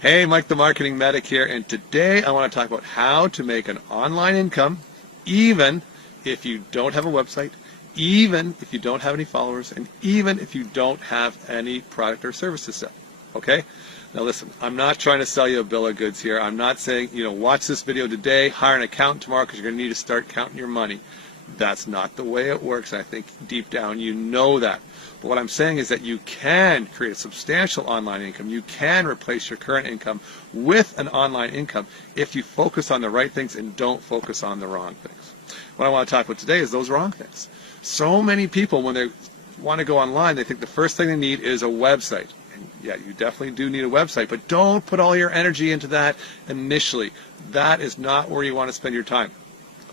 Hey, Mike the Marketing Medic here, and today I want to talk about how to make an online income even if you don't have a website, even if you don't have any followers, and even if you don't have any product or service to sell. Okay? Now listen, I'm not trying to sell you a bill of goods here. I'm not saying, watch this video today, hire an accountant tomorrow because you're going to need to start counting your money. That's not the way it works. I think deep down you know that. But what I'm saying is that you can create a substantial online income. You can replace your current income with an online income if you focus on the right things and don't focus on the wrong things. What I want to talk about today is those wrong things. So many people, when they want to go online, they think the first thing they need is a website. And yeah, you definitely do need a website, but don't put all your energy into that initially. That is not where you want to spend your time.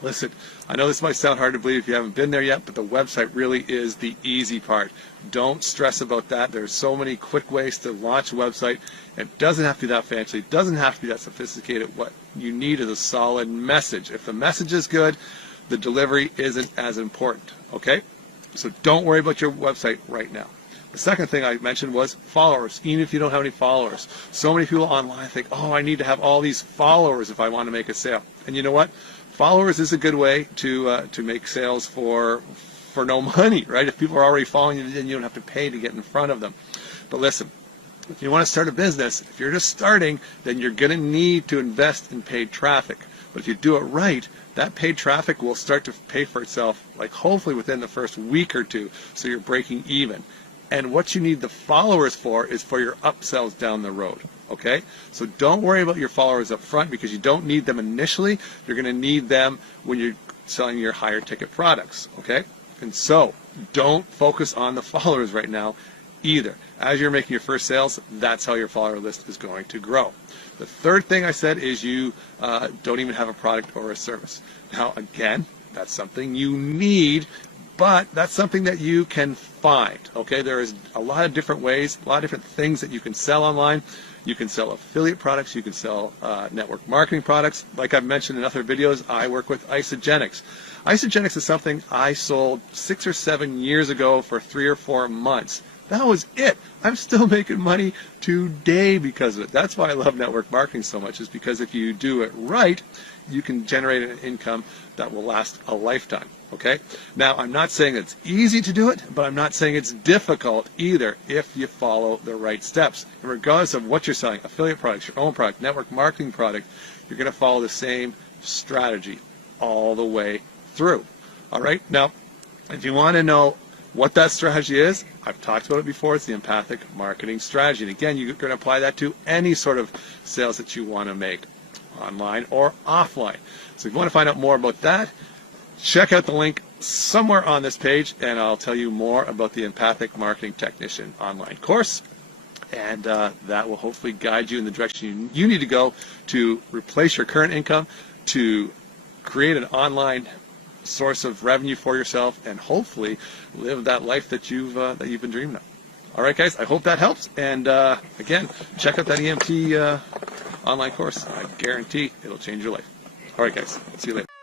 Listen, I know this might sound hard to believe if you haven't been there yet, but the website really is the easy part. Don't stress about that. There's so many quick ways to launch a website. It doesn't have to be that fancy. It doesn't have to be that sophisticated. What you need is a solid message. If the message is good, the delivery isn't as important, okay? So don't worry about your website right now. The second thing I mentioned was followers, even if you don't have any followers. So many people online think, oh, I need to have all these followers if I want to make a sale. And you know what? Followers is a good way to make sales for no money, right? If people are already following you, then you don't have to pay to get in front of them. But listen, if you want to start a business, if you're just starting, then you're going to need to invest in paid traffic. But if you do it right, that paid traffic will start to pay for itself, like hopefully within the first week or two, so you're breaking even. And what you need the followers for is for your upsells down the road, okay? So don't worry about your followers up front because you don't need them initially. You're going to need them when you're selling your higher ticket products, okay? And so don't focus on the followers right now either. As you're making your first sales, that's how your follower list is going to grow. The third thing I said is you don't even have a product or a service. Now, again, that's something you need, but that's something that you can find, okay? There is a lot of different ways, a lot of different things that you can sell online. You can sell affiliate products, you can sell network marketing products. Like I've mentioned in other videos, I work with Isogenics. Isogenics is something I sold 6 or 7 years ago for 3 or 4 months. That was it. I'm still making money today because of it. That's why I love network marketing so much, is because if you do it right, you can generate an income that will last a lifetime, okay? Now, I'm not saying it's easy to do it, but I'm not saying it's difficult either if you follow the right steps. And regardless of what you're selling, affiliate products, your own product, network marketing product, you're going to follow the same strategy all the way through, all right? Now, if you want to know what that strategy is, I've talked about it before. It's the Empathic Marketing Strategy. And again, you're going to apply that to any sort of sales that you want to make, online or offline. So if you want to find out more about that, check out the link somewhere on this page, and I'll tell you more about the Empathic Marketing Technician online course. And that will hopefully guide you in the direction you need to go to replace your current income, to create an online source of revenue for yourself, and hopefully live that life that you've been dreaming of. All right, guys, I hope that helps. And again, check out that EMT online course. I guarantee it'll change your life. All right, guys, see you later.